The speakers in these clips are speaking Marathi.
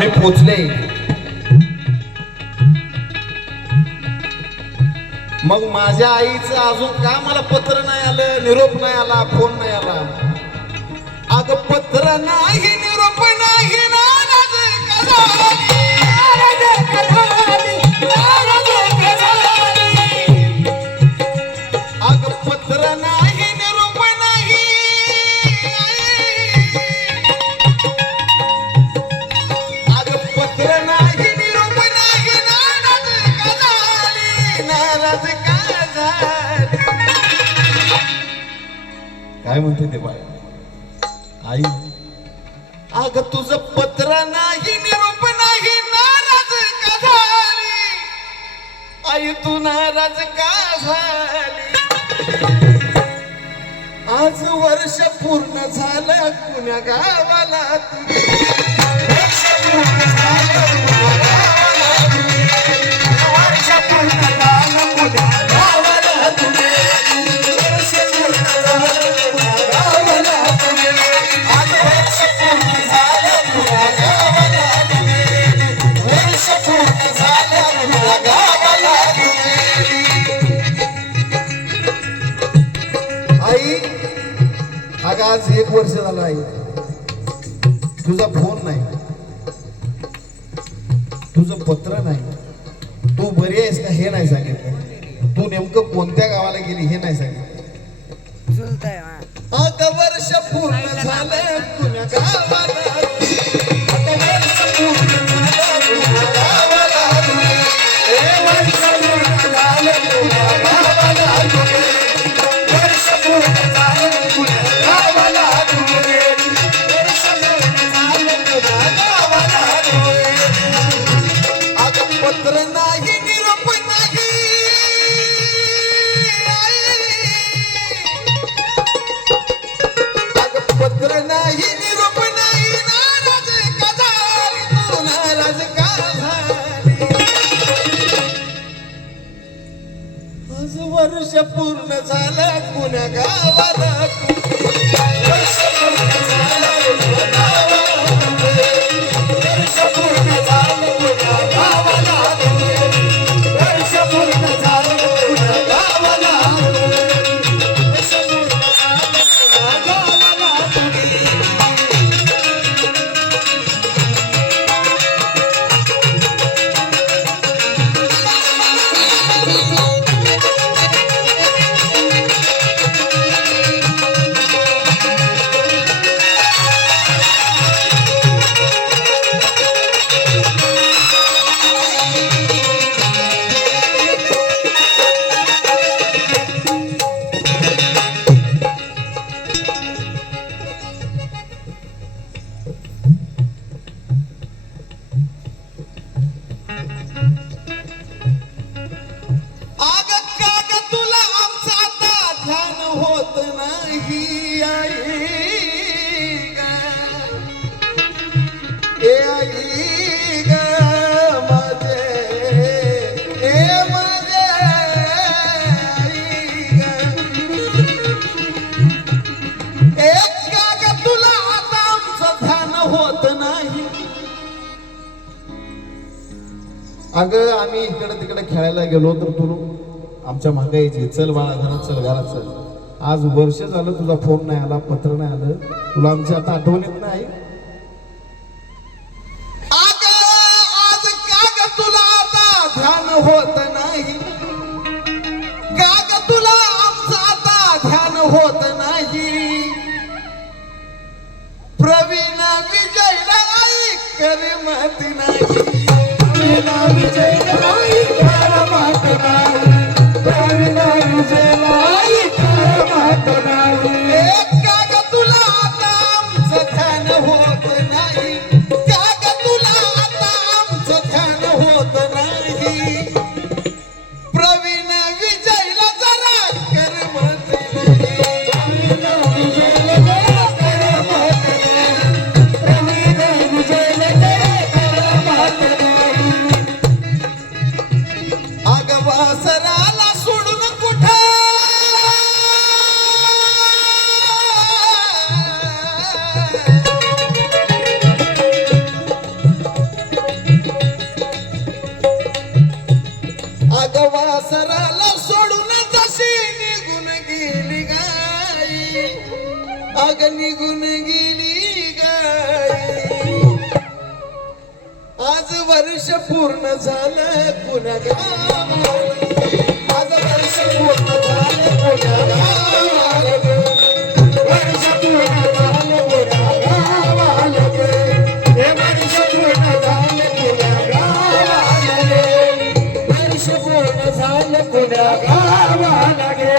मी पोचले. मग माझ्या आईचं अजून का मला पत्र नाही आलं, निरोप नाही आला, फोन नाही आला. अग पत्र नाही, निरोप नाही, नाराज कधाली, अग पत्र नाही, निरोप नाही, अग पत्र नाही, निरोप नाही, नाराज कधाली, नाराज कधाली. काय म्हणते ते बाय आई? अग तुझं पत्र नाही, निरोप नाही, नाराज का झाली आई, तू नाराज का झाली? आज वर्ष पूर्ण झालं कुण्या गावाला तुझे, वर्ष पूर्ण झालं कुण्या गावाला तुझे, वर्ष पूर्ण झालं कुण्या गावाला तुझे, वर्ष पूर्ण झालं कुण्या गावाला तुझे, आज वर्ष पूर्ण झालं कुण्या गावाला तुझे, वर्ष पूर्ण झालं कुण्या गावाला तुझे. आई अगं आज 1 वर्ष झालं आई, तुझा फोन नाही, तुझं पत्र नाही, तू बरी आहेस का हे नाही सांगितलं, तू नेमकं कोणत्या गावाला गेली हे नाही सांगितलं. अगं वर्ष पूर्ण झालं कुण्या गावाला, अगं वर्ष पूर्ण झालं कुण्या गावाला, वर्ष पूर्ण झालं कुण्या गावाला, वर्ष पूर्ण झालं कुण्या गावाला, वर्ष पूर्ण झालं कुण्या गावाला. अगं पत्र नाही, निरोप नाही, अगं पत्र नाही, निरोप नाही, नाराज का झाली तू, नाराज का झाली? आज वर्ष पूर्ण झालं कुण्या गावाला, वर्ष पूर्ण झालं कुण्या गावाला, वर्ष पूर्ण झालं कुण्या गावाला, वर्ष पूर्ण झालं कुण्या गावाला, वर्ष पूर्ण झालं कुण्या गावाला. अगं का ग तुला आमचं आता ध्यान होत नाही आई ग, ए आई ग माझे, ए माझे आई ग, ए का ग तुला आता आमचं ध्यान होत नाही. अगं आम्ही इकडे तिकडे खेळायला गेलो तर तू आमच्या मागे यायची, चल बाळा घरात चल, घरात चल. आज वर्ष झालं तुझा फोन नाही आला, पत्र नाही आलं, तुला आमची आता आठवण येत नाही. अगं आज का ग तुला आता ध्यान होत नाही, का ग तुला आमचं आता ध्यान होत नाही. प्रवीण विजयला आई करमत नाही, प्रवीण विजयला आई करमत नाही, प्रवीण विजयला आई करमत नाही. का ग तुला आता आमचं ध्यान होत नाही, का ग तुला आता आमचं ध्यान होत नाही. प्रवीण विजयला जरा करमत नाही, प्रवीण विजयला जरा करमत नाही, प्रवीण विजयला जरा करमत अग निघून गेली गाई आज वर्ष पूर्ण झालं पुन्हा आज वर्ष पूर्ण झालं पुन्हा वर्ष पूर्ण झालं पुन्हा गावाला गे हे वर्ष पूर्ण झालं पुन्हा गावाला गे वर्ष पूर्ण झालं पुन्हा गावाला गे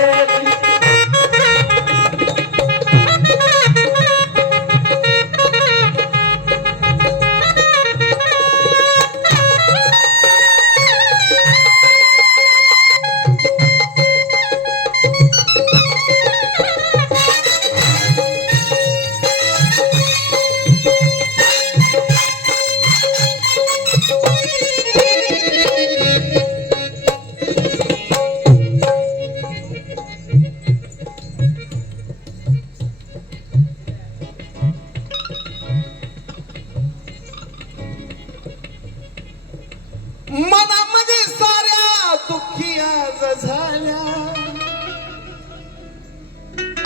मनामध्ये साऱ्या दुःखी आज झाल्या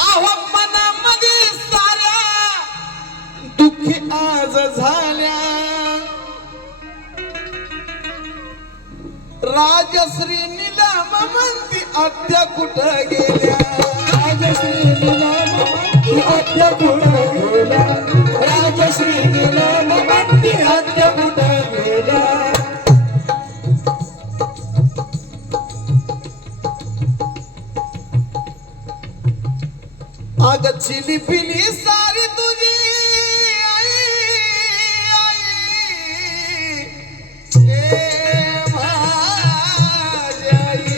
आहो मनामध्ये साऱ्या दुःखी आज झाल्या राजश्री नीलम म्हणती आत्या कुठं गेल्या राजश्री नीलम म्हणती आत्या कुठं गेल्या राजश्री नीलम म्हणती आत्या कुठं गेल्या अग चिली पिली सारी तुझी आई आई ए माझी आई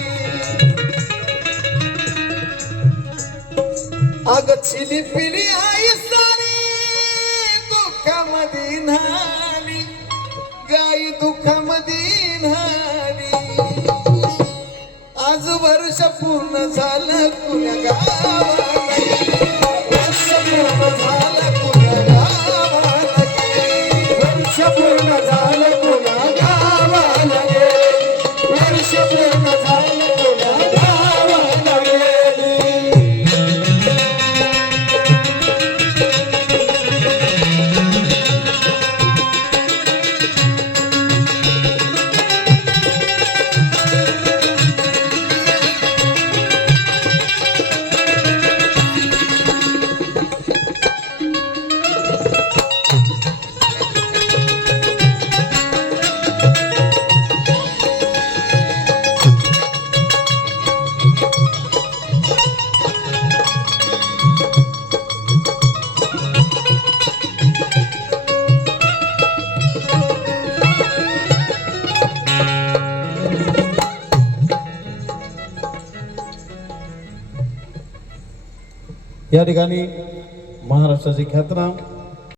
अग चिली पिली आई सारी दुःखामध्ये न्हाली गाई दुःखामध्ये न्हाली आज वर्ष पूर्ण झालं कुण्या गावाला वर्ष पूर्ण झालं कुण्या गावाला वर्ष पूर्ण झालं कुण्या गावाला वर्ष पूर्ण झालं कुण्या गावाला या ठिकाणी महाराष्ट्राचे ख्यातनाम